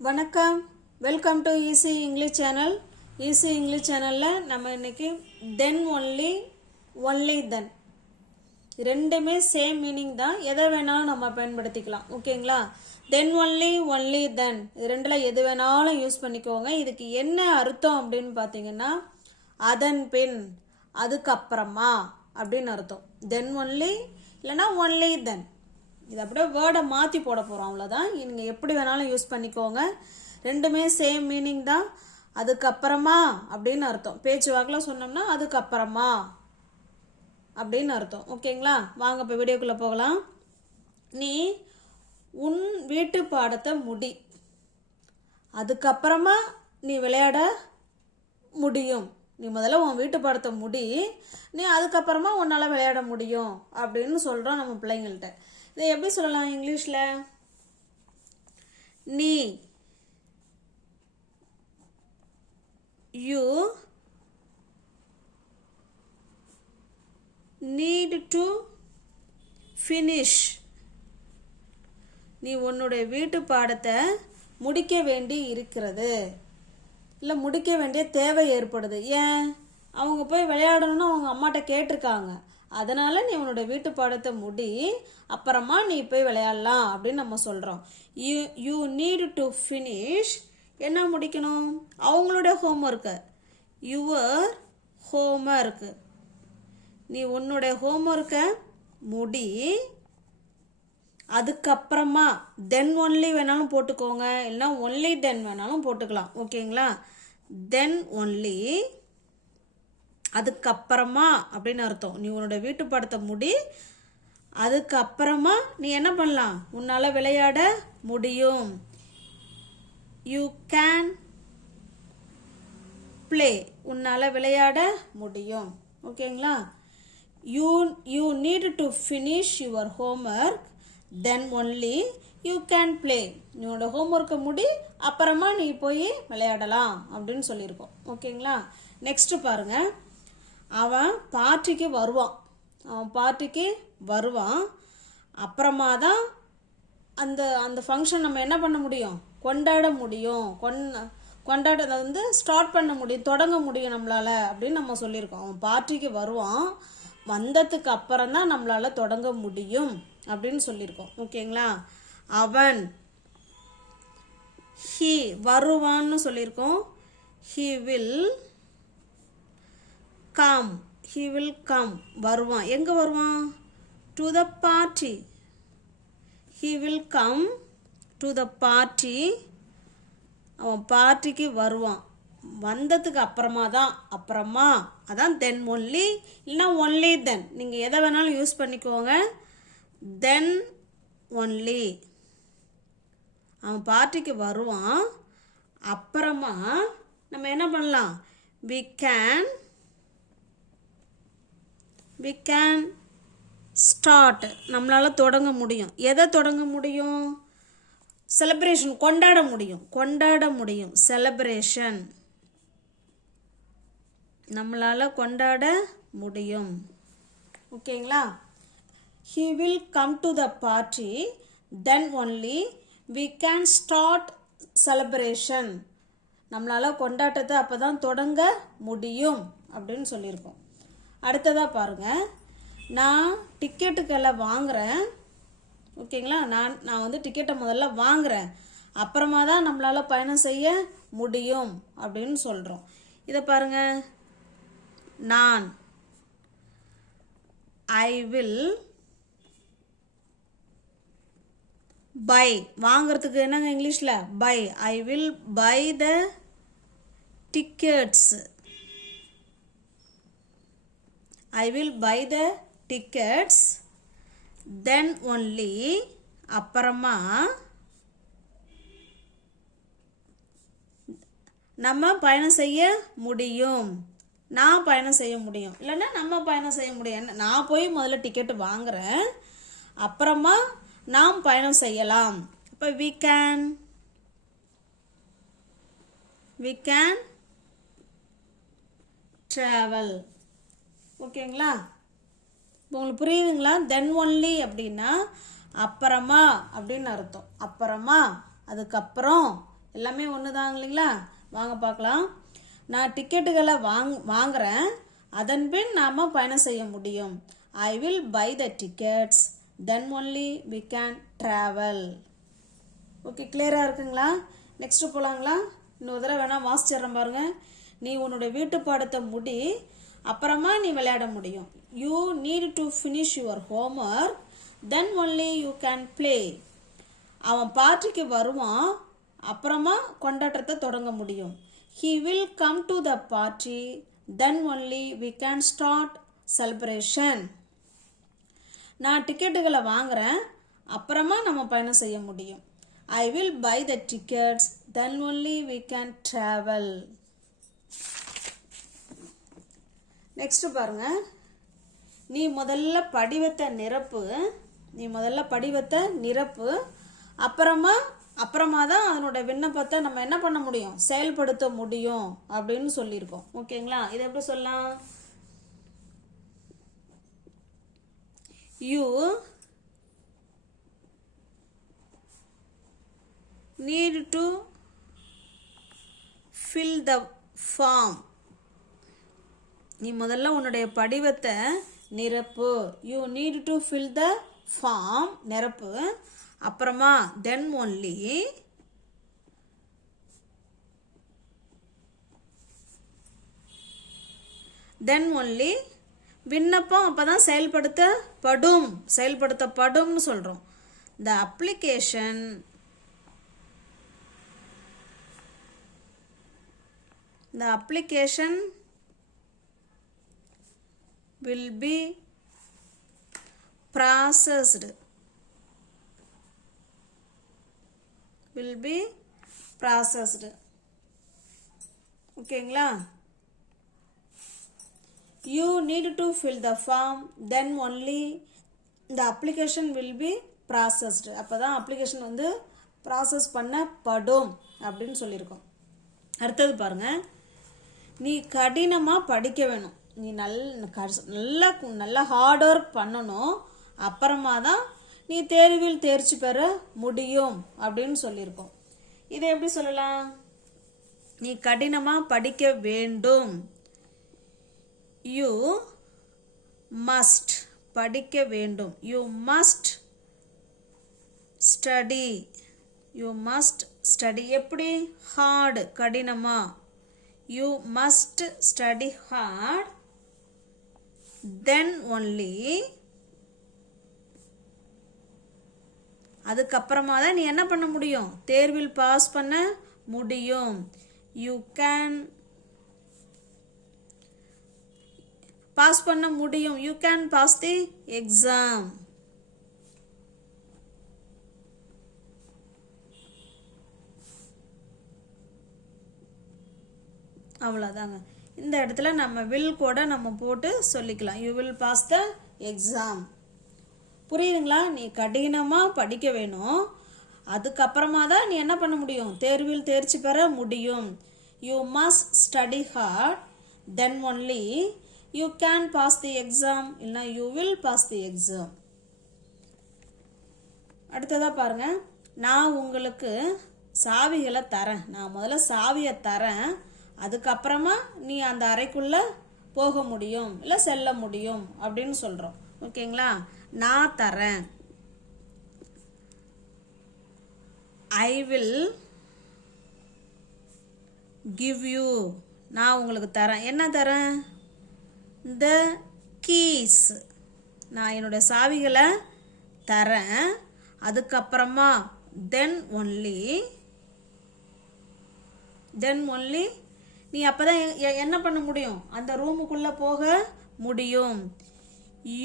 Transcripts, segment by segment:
வணக்கம், welcome to easy English channel. Easy English சேனலில் நம்ம இன்னைக்கு தென் ஒன்லி தென் ரெண்டுமே சேம் மீனிங் தான். எதை வேணாலும் நம்ம பயன்படுத்திக்கலாம். ஓகேங்களா? தென் ஒன்லி தென் இது ரெண்டில் எது வேணாலும் யூஸ் பண்ணிக்கோங்க. இதுக்கு என்ன அர்த்தம் அப்படின்னு பார்த்தீங்கன்னா, அதன் பின், அதுக்கப்புறமா அப்படின்னு அர்த்தம். தென் ஒன்லி இல்லைன்னா ஒன்லி தென். இது அப்படியே வேர்டை மாற்றி போட போகிறோம், அவ்வளோதான். நீங்கள் எப்படி வேணாலும் யூஸ் பண்ணிக்கோங்க. ரெண்டுமே சேம் மீனிங் தான். அதுக்கப்புறமா அப்படின்னு அர்த்தம். பேச்சு வாக்கில் சொன்னோம்னா அதுக்கப்புறமா அப்படின்னு அர்த்தம். ஓகேங்களா? வாங்க இப்போ வீடியோக்குள்ளே போகலாம். நீ உன் வீட்டு பாடத்தை முடி, அதுக்கப்புறமா நீ விளையாட முடியும். நீ முதல்ல உன் வீட்டு பாடத்தை முடி, நீ அதுக்கப்புறமா உன்னால் விளையாட முடியும் அப்படின்னு சொல்கிறோம் நம்ம பிள்ளைங்கள்ட்ட. இதை எப்படி சொல்லலாம் இங்கிலீஷில்? நீ, யூ நீட் டு ஃபினிஷ். நீ உன்னுடைய வீட்டு பாடத்தை முடிக்க வேண்டி இருக்கிறது, இல்லை முடிக்க வேண்டிய தேவை ஏற்படுது. ஏன்? அவங்க போய் விளையாடணும்னு அவங்க அம்மாட்ட கேட்டிருக்காங்க. அதனால் நீ உன்னோட வீட்டு பாடத்தை முடி, அப்புறமா நீ போய் விளையாடலாம் அப்படின்னு நம்ம சொல்கிறோம். You need to finish. என்ன முடிக்கணும்? அவங்களோட ஹோம்ஒர்க்கு, யுவர் ஹோம்ஒர்க்கு. நீ உன்னோட ஹோம்ஒர்க்கை முடி, அதுக்கப்புறமா தென் ஒன்லி வேணாலும் போட்டுக்கோங்க, இல்லைன்னா ஒன்லி தென் வேணாலும் போட்டுக்கலாம். ஓகேங்களா? தென் ஒன்லி, அதுக்கப்புறமா அப்படின்னு அர்த்தம். நீ உன்னோட வீட்டு பாடத்தை முடி, அதுக்கப்புறமா நீ என்ன பண்ணலாம்? உன்னால் விளையாட முடியும். You can play. உன்னால் விளையாட முடியும். ஓகேங்களா? You need to finish your homework, then only you can play. உன்னோட ஹோம்ஒர்க்கை முடி, அப்புறமா நீ போய் விளையாடலாம் அப்படின்னு சொல்லியிருக்கோம். ஓகேங்களா? நெக்ஸ்ட் பாருங்க. அவன் பார்ட்டிக்கு வருவான். அப்புறமா தான் அந்த ஃபங்க்ஷன் நம்ம என்ன பண்ண முடியும்? கொண்டாட முடியும். கொண்டாடத்தை ஸ்டார்ட் பண்ண முடியும், தொடங்க முடியும் நம்மளால அப்படின்னு நம்ம சொல்லியிருக்கோம். அவன் பார்ட்டிக்கு வருவான், வந்ததுக்கு அப்புறம் தான் நம்மளால தொடங்க முடியும் அப்படின்னு சொல்லியிருக்கோம். ஓகேங்களா? அவன், ஹி வருவான்னு சொல்லியிருக்கோம். He will come. வருவான். எங்கே வருவான்? To the party. He will come to the party. அவன் பார்ட்டிக்கு வருவான். வந்ததுக்கு அப்புறமா அதான் தென் ஒன்லி, இல்லைன்னா ஒன்லி தென். நீங்கள் எதை வேணாலும் யூஸ் பண்ணிக்கோங்க. Then only. அவன் பார்ட்டிக்கு வருவான், அப்புறமா நம்ம என்ன பண்ணலாம்? we can start. நம்மளால் தொடங்க முடியும். எதை தொடங்க முடியும்? செலிப்ரேஷன், கொண்டாட முடியும். செலிப்ரேஷன் நம்மளால் கொண்டாட முடியும். ஓகேங்களா? he will come to the party, then only we can start celebration. நம்மளால் கொண்டாட்டத்தை அப்போ தான் தொடங்க முடியும் அப்படின்னு சொல்லியிருக்கோம். அடுத்ததாக பாருங்கள். நான் டிக்கெட்டுக்கெல்லாம் வாங்குகிறேன். ஓகேங்களா? நான் டிக்கெட்டை முதல்ல வாங்குகிறேன், அப்புறமா தான் நம்மளால் பயணம் செய்ய முடியும் அப்படின்னு சொல்கிறோம். இதை பாருங்கள். நான், ஐ வில் பை. வாங்கிறதுக்கு என்னங்க இங்கிலீஷில்? Buy. I will buy the tickets. I will buy the tickets, then only அப்புறமா நம்ம பயணம் செய்ய முடியும். நான் பயணம் செய்ய முடியும், இல்லைன்னா நம்ம பயணம் செய்ய முடியும். நான் போய் முதல்ல டிக்கெட்டு வாங்குறேன், அப்புறமா நாம் பயணம் செய்யலாம். அப்போ we can travel. ஓகேங்களா? உங்களுக்கு புரியுதுங்களா? தென் ஒன்லி அப்படின்னா அப்புறமா அப்படின்னு அர்த்தம். அப்புறமா, அதுக்கப்புறம் எல்லாமே ஒன்று தான் இல்லைங்களா? வாங்க பார்க்கலாம். நான் டிக்கெட்டுகளை வாங்குறேன், அதன் பின் நாம் பயணம் செய்ய முடியும். I will buy the tickets, then only we can travel. Okay, கிளியராக இருக்குங்களா? நெக்ஸ்ட்டு போகலாங்களா? இன்னொரு தடவை வேணால் வாசிச்சிட்றேன் பாருங்க. நீ உன்னோட வீட்டு பாடத்தை முடி, அப்புறமா நீ விளையாட முடியும். You need to finish your homework, then only you can play. அவன் பார்ட்டிக்கு வருவான், அப்புறமா கொண்டாட்டத்தை தொடங்க முடியும். He will come to the party, then only we can start celebration. நான் டிக்கெட்டுகளை வாங்குறேன், அப்புறமா நம்ம பயணம் செய்ய முடியும். I will buy the tickets, then only we can travel. Next பாருங்க. நீ முதல்ல படிவத்தை நிரப்பு, அப்புறமா தான் அதனோட விண்ணப்பத்தை நம்ம என்ன பண்ண முடியும், செயல்படுத்த முடியும் அப்படின்னு சொல்லியிருக்கோம். ஓகேங்களா? இதை எப்படி சொல்லலாம்? You need to fill the form. நீ முதல்ல உன்னுடைய படிவத்தை நிரப்பு. You need to fill the form, நிரப்பு. அப்புறமா then only விண்ணப்பம் அப்பதான் செயல்படுத்தப்படும்னு சொல்றோம். The application will be processed. ஓகேங்களா? You need to fill the form, then only the application will be processed. அப்பதான் அப்ளிகேஷன் வந்து ப்ராசஸ் பண்ணப்படும் அப்படின்னு சொல்லியிருக்கோம். அடுத்தது பாருங்க. நீ கடினமாக படிக்க வேணும். நீ நல்லா ஹார்ட் ஒர்க் பண்ணணும், அப்புறமா தான் நீ தேர்வில் தேர்ச்சி பெற முடியும் அப்படின்னு சொல்லியிருக்கோம். இதை எப்படி சொல்லலாம்? நீ கடினமாக படிக்க வேண்டும். You must படிக்க வேண்டும். You must study. எப்படி? hard, கடினமா. You must study hard, then only அதுக்கப்புறமா தான் நீ என்ன பண்ண முடியும், தேர்வில் பாஸ் பண்ண முடியும். You can பாஸ் பண்ண முடியும். You can pass the exam. அவ்வளோதாங்க. இந்த இடத்துல நம்ம will கூட நம்ம போட்டு சொல்லிக்கலாம். You will pass the exam. புரியுதுங்களா? நீ கடினமாக படிக்க வேணும், அதுக்கப்புறமா தான் நீ என்ன பண்ண முடியும், தேர்வில் தேர்ச்சி பெற முடியும். You must study hard, then only you can pass the exam. இல்லைனா you will pass the exam. அடுத்ததா பாருங்க. நான் உங்களுக்கு சாவிகளை தரேன். நான் முதல்ல சாவியை தரேன், அதுக்கப்புறமா நீ அந்த அறைக்குள்ள போக முடியும் இல்லை செல்ல முடியும் அப்படின்னு சொல்கிறோம். ஓகேங்களா? நான் தரேன். I will give you. நான் உங்களுக்கு தரேன். என்ன தரேன்? the keys. நான் என்னோட சாவிகளை தரேன், அதுக்கப்புறமா then only நீ அப்பதான் என்ன பண்ண முடியும், அந்த ரூமுக்குள்ள போக முடியும்.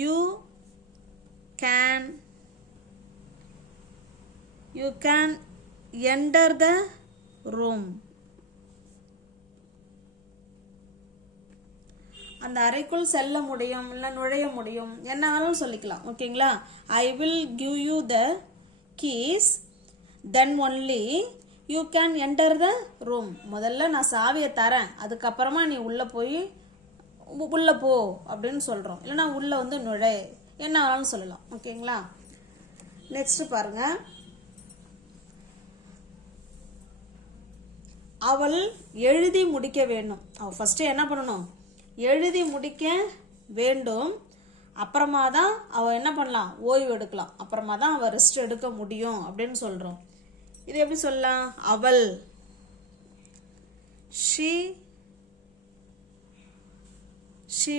You can enter the room. அந்த அறைக்குள் செல்ல முடியும் இல்லை நுழைய முடியும், என்ன வேணாலும் சொல்லிக்கலாம். ஓகேங்களா? I will give you the keys, then only you can enter the room. முதல்ல நான் சாவியை தரேன், அதுக்கப்புறமா நீ உள்ள போ அப்படின்னு சொல்கிறோம். இல்லைனா உள்ள வந்து நுழை, என்ன வேணாலும் சொல்லலாம். ஓகேங்களா? நெக்ஸ்ட் பாருங்க. அவள் எழுதி முடிக்க வேண்டும். அவள் ஃபஸ்ட்டு என்ன பண்ணணும்? எழுதி முடிக்க வேண்டும். அப்புறமா தான் அவள் என்ன பண்ணலாம்? ஓய்வு எடுக்கலாம். அப்புறமா தான் அவள் ரெஸ்ட் எடுக்க முடியும் அப்படின்னு சொல்கிறோம். இது எப்படி சொல்லலாம்? அவள் she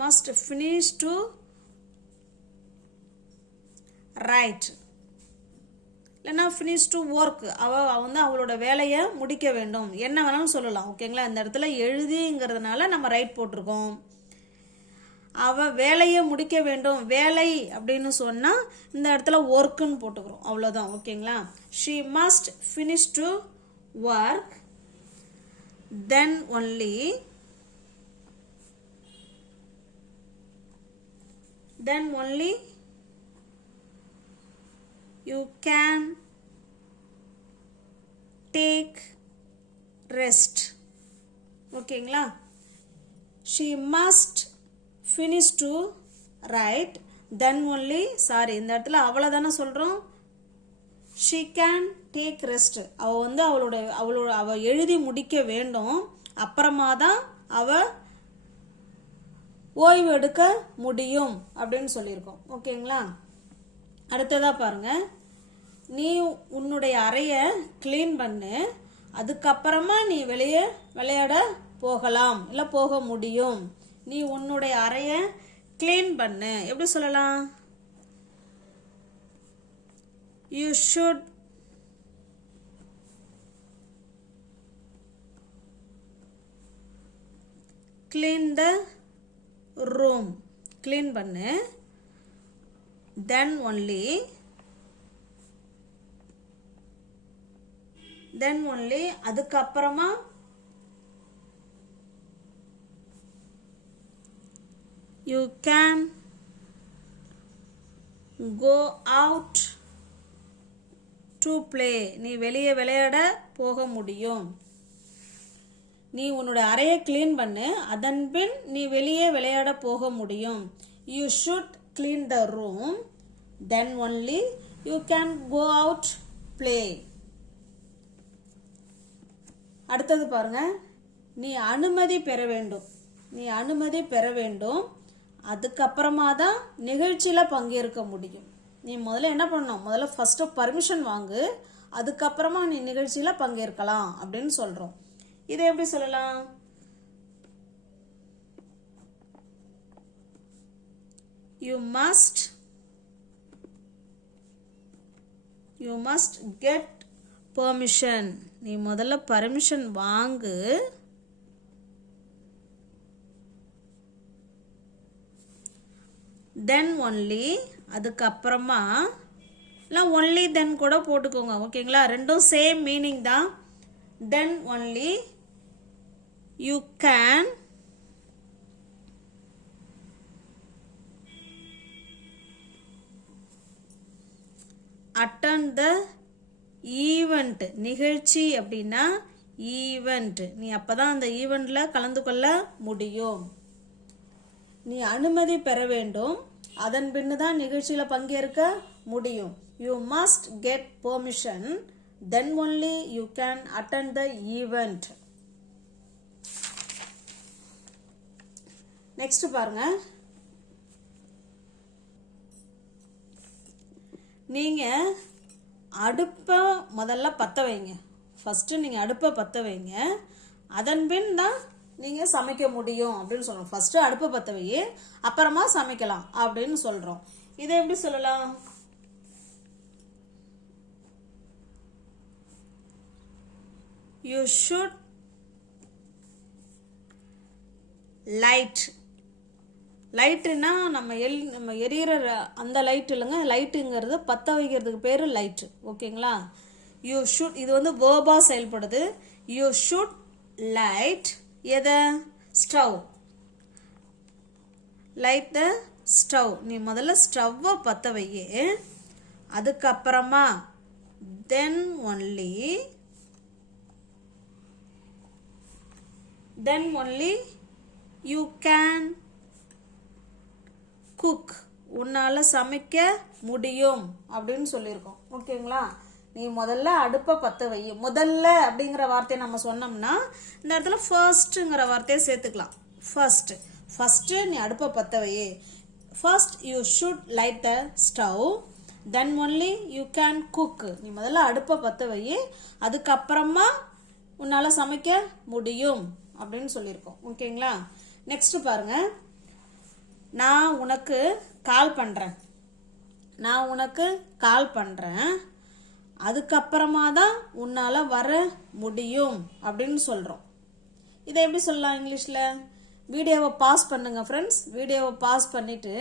must finish to write. இல்லைன்னா ஃபினிஷ் டு ஒர்க். அவள் வந்து அவளோட வேலையை முடிக்க வேண்டும். என்ன வேணாலும் சொல்லலாம். ஓகேங்களா? இந்த இடத்துல எழுதிங்கிறதுனால நம்ம ரைட் போட்டிருக்கோம். அவள் வேலையை முடிக்க வேண்டும். வேலை அப்படின்னு சொன்னால் இந்த இடத்துல ஒர்க்குன்னு போட்டுக்கிறோம். அவ்வளோதான். ஓகேங்களா? she must finish to work, then only you can take rest. ஓகேங்களா? she must finish to write, then only இந்த இடத்துல அவளை தானே சொல்கிறோம். she can take rest. அவள் வந்து அவள் எழுதி முடிக்க வேண்டும். அப்புறமா தான் அவள் ஓய்வு எடுக்க முடியும் அப்படின்னு சொல்லியிருக்கோம். ஓகேங்களா? அடுத்ததாக பாருங்க. நீ உன்னுடைய அறையை க்ளீன் பண்ணு, அதுக்கப்புறமா நீ வெளியே விளையாட போகலாம் இல்லை போக முடியும். நீ உன்னுடைய அறையை க்ளீன் பண்ணு. எப்படி சொல்லலாம்? you should clean the room. Clean பண்ணு. then only அதுக்கப்புறமா you can go out to play. நீ வெளியே விளையாட போக முடியும். நீ உன்னோட அறையை க்ளீன் பண்ணு, அதன் பின் நீ வெளியே விளையாட போக முடியும். you should clean the room, then only you can go out play. அடுத்தது பாருங்க. நீ அனுமதி பெற வேண்டும். நீ அனுமதி பெற வேண்டும், அதுக்கப்புறமா தான் நிகழ்ச்சியில் பங்கேற்க முடியும். நீ முதல்ல என்ன பண்ணணும்? முதல்ல ஃபஸ்ட்டு பர்மிஷன் வாங்கு, அதுக்கப்புறமா நீ நிகழ்ச்சியில் பங்கேற்கலாம் அப்படின்னு சொல்கிறோம். இதை எப்படி சொல்லலாம்? you must get permission. நீ முதல்ல பர்மிஷன் வாங்கு, then only அதுக்கப்புறமா இல்லை only then கூட போட்டுக்கோங்க. ஓகேங்களா? ரெண்டும் சேம் மீனிங் தான். then only you can attend the event. நிகழ்ச்சி அப்படின்னா ஈவெண்ட். நீ அப்பதான் அந்த ஈவெண்ட்ல கலந்து கொள்ள முடியும். நீ அனுமதி பெற வேண்டும், அதன் பின்னு தான் நிகழ்ச்சியில் பங்கேற்க முடியும். you must get permission, then only you can attend the event. Next பாருங்க. நீங்கள் அடுப்பை முதல்ல பற்ற வைங்க. ஃபஸ்ட்டு நீங்கள் அடுப்பை பற்ற வைங்க, அதன் பின் தான் நீங்கள் சமைக்க முடியும் அப்படின்னு சொல்கிறோம். ஃபஸ்ட்டு அடுப்பை பற்ற வை, அப்புறமா சமைக்கலாம் அப்படின்னு சொல்கிறோம். இதை எப்படி சொல்லலாம்? you should light. லைட்டுன்னா நம்ம எரியிற அந்த லைட் இல்லைங்க. லைட்டுங்கிறது பற்ற வைக்கிறதுக்கு பேர் லைட்டு. ஓகேங்களா? யூ ஷுட், இது வந்து வேர்பாக செயல்படுது. யூ ஷுட் லைட் எதை? ஸ்டவ். Light the stove. நீ முதல்ல ஸ்டவ்வை பற்ற வையே, அதுக்கப்புறமா then only you can cook. உன்னால் சமைக்க முடியும் அப்படின்னு சொல்லியிருக்கோம். ஓகேங்களா? நீ முதல்ல அடுப்பை பற்ற வை. முதல்ல அப்படிங்கிற வார்த்தையை நம்ம சொன்னோம்னா இந்த இடத்துல ஃபர்ஸ்ட்டுங்கிற வார்த்தையை சேர்த்துக்கலாம். ஃபர்ஸ்ட்டு நீ அடுப்பை பற்ற வை. First you should light the stove, then only you can cook. நீ முதல்ல அடுப்பை பற்ற வை, அதுக்கப்புறமா உன்னால் சமைக்க முடியும் அப்படின்னு சொல்லியிருக்கோம். ஓகேங்களா? நெக்ஸ்ட் பாருங்க, நான் உனக்கு கால் பண்ணுறேன், அதுக்கப்புறமா தான் உன்னால் வர முடியும் அப்படின்னு சொல்கிறோம். இதை எப்படி சொல்லலாம் இங்கிலீஷில்? வீடியோவை பாஸ் பண்ணுங்க ஃப்ரெண்ட்ஸ். வீடியோவை பாஸ் பண்ணிவிட்டு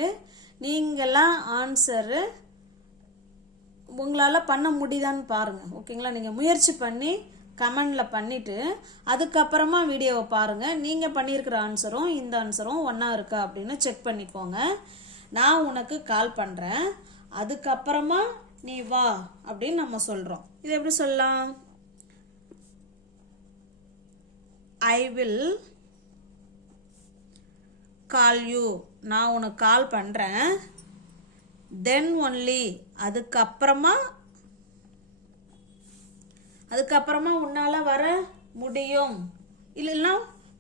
நீங்களாம் ஆன்சரு உங்களால் பண்ண முடியுதான்னு பாருங்கள். ஓகேங்களா? நீங்கள் முயற்சி பண்ணி கமெண்டில் பண்ணிவிட்டு அதுக்கப்புறமா வீடியோவை பாருங்கள். நீங்கள் பண்ணியிருக்கிற ஆன்சரும் இந்த ஆன்சரும் ஒன்றா இருக்கா அப்படின்னு செக் பண்ணிக்கோங்க. நான் உனக்கு கால் பண்ணுறேன், அதுக்கப்புறமா நீ வா அப்படின்னு நம்ம சொல்கிறோம். இது எப்படி சொல்லலாம்? ஐ வில் கால் யூ. நான் உனக்கு கால் பண்ணுறேன், தென் ஒன்லி அதுக்கப்புறமா உன்னால் வர முடியும். இல்லைன்னா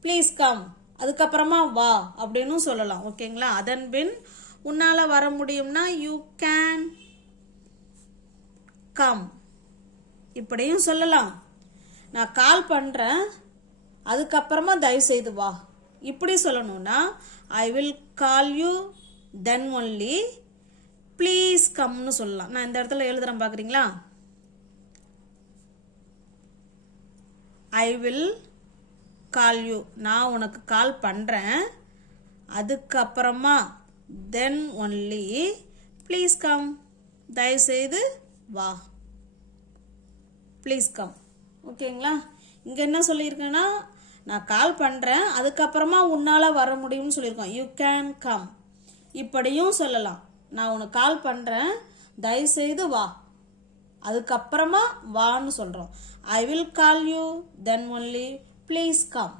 ப்ளீஸ் கம், அதுக்கப்புறமா வா அப்படின்னு சொல்லலாம். ஓகேங்களா? அதன் பின் உன்னால் வர முடியும்னா யூ கேன் கம் இப்படியும் சொல்லலாம். நான் கால் பண்ணுறேன், அதுக்கப்புறமா தயவுசெய்து வா இப்படி சொல்லணும்னா I will call you then only please கம்னு சொல்லலாம். நான் இந்த இடத்துல எழுதுறேன், பார்க்குறீங்களா? ஐ வில் கால் யூ, நான் உனக்கு கால் பண்ணுறேன், அதுக்கப்புறமா தென் ஒன்லி ப்ளீஸ் கம், தயவுசெய்து வா, ப்ளீஸ் கம். ஓகேங்களா? இங்கே என்ன சொல்லியிருக்கேன்னா நான் கால் பண்ணுறேன், அதுக்கப்புறமா உன்னால் வர முடியும்னு சொல்லியிருக்கோம். யூ கேன் கம் இப்படியும் சொல்லலாம். நான் உனக்கு கால் பண்ணுறேன், தயவுசெய்து வா, அதுக்கப்புறமா வான்னு சொல்கிறோம். ஐ will call you then only please come.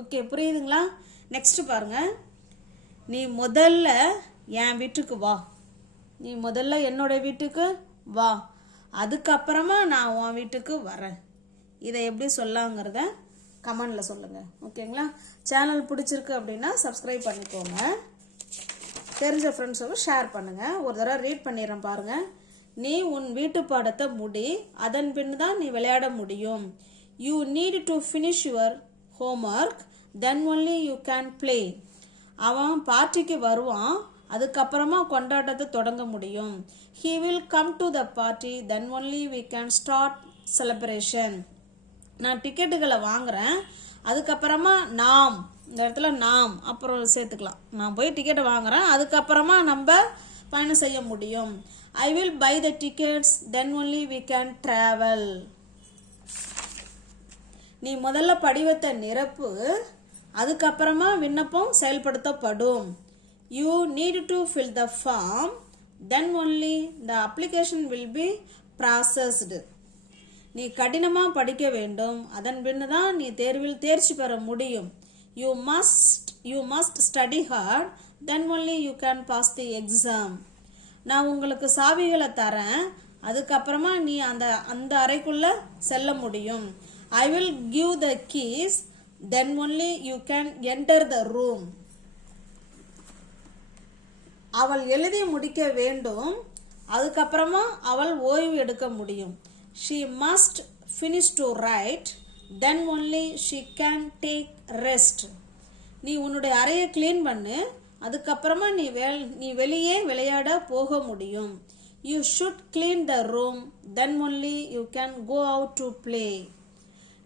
Okay, புரியுதுங்களா? நெக்ஸ்ட் பாருங்க, நீ முதல்ல என் வீட்டுக்கு வா, நீ முதல்ல என்னோட வீட்டுக்கு வா, அதுக்கப்புறமா நான் உன் வீட்டுக்கு வரேன். இதை எப்படி சொல்லாங்கிறத கமெண்டில் சொல்லுங்கள். ஓகேங்களா? சேனல் பிடிச்சிருக்கு அப்படின்னா சப்ஸ்கிரைப் பண்ணிக்கோங்க. தெரிஞ்ச ஃப்ரெண்ட்ஸுக்கு ஷேர் பண்ணுங்கள். ஒரு தடவை ரீட் பண்ணிடுறேன் பாருங்கள். நீ உன் வீட்டு பாடத்தை முடி, அதன் பின் தான் நீ விளையாட முடியும். You need to finish your homework, then only you can play. அவன் பார்ட்டிக்கு வருவான், அதுக்கப்புறமா கொண்டாட்டத்தை தொடங்க முடியும். He will come to the party, then only we can start celebration. நான் டிக்கெட்டுகளை வாங்குறேன், அதுக்கப்புறமா நாம், இந்த இடத்துல நாம் அப்புறம் சேர்த்துக்கலாம். நான் போய் டிக்கெட்டை வாங்குறேன், அதுக்கப்புறமா நம்ம பயணம் செய்ய முடியும். I will buy the tickets, then only we can travel. நீ முதல்ல படிவத்தை நிரப்பு, அதுக்கப்புறமா விண்ணப்பம் செயல்படுத்தப்படும். You need to fill the form, then only the application will be processed. நீ கடினமாக படிக்க வேண்டும், அதன் பின்னு தான் நீ தேர்வில் தேர்ச்சி பெற முடியும். You must study hard, then only you can pass the exam. நான் உங்களுக்கு சாவிகளை தரேன், அதுக்கப்புறமா நீ அந்த அறைக்குள்ளே செல்ல முடியும். I will give the keys, then only you can enter the room. அவள் எழுதி முடிக்க வேண்டும், அதுக்கப்புறமா அவள் ஓய்வு எடுக்க முடியும். She must finish to write, then only she can take rest. நீ உன்னுடைய அறையை க்ளீன் பண்ணு, அதுக்கப்புறமா நீ வெளியே விளையாட போக முடியும். You should clean the room, then only you can go out to play.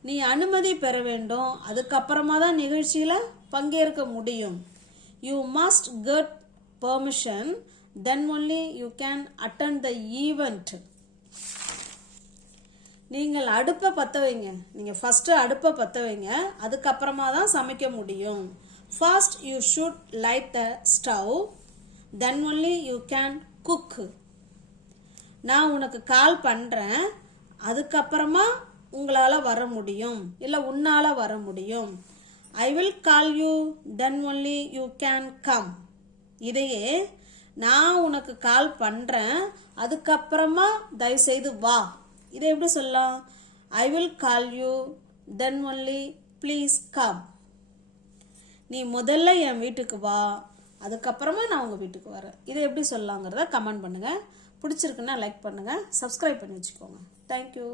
நீ அனுமதி பெற வேண்டும், அதுக்கப்புறமா தான் நிகழ்ச்சியில் பங்கேற்க முடியும். You must get permission, then only you can attend the event. நீங்கள் அடுப்பை பற்ற வைங்க, நீங்கள் ஃபஸ்ட்டு அடுப்பை பற்ற வைங்க, அதுக்கப்புறமா தான் சமைக்க முடியும். First you should light the stove, then only you can cook. நான் உனக்கு கால் பண்ணுறேன், அதுக்கப்புறமா உங்களால் வர முடியும், இல்லை உன்னால் வர முடியும். I will call you, then only you can come. இதையே நான் உனக்கு கால் பண்ணுறேன், அதுக்கப்புறமா தயவுசெய்து வா. இதை எப்படி சொல்லலாம்? ஐ will call you, then only please come. நீ முதல்ல என் வீட்டுக்கு வா, அதுக்கப்புறமா நான் உங்கள் வீட்டுக்கு வரேன். இதை எப்படி சொல்லலாங்கிறத கமெண்ட் பண்ணுங்கள். பிடிச்சிருக்குன்னா லைக் பண்ணுங்கள், சப்ஸ்கிரைப் பண்ணி வச்சுக்கோங்க. தேங்க்யூ.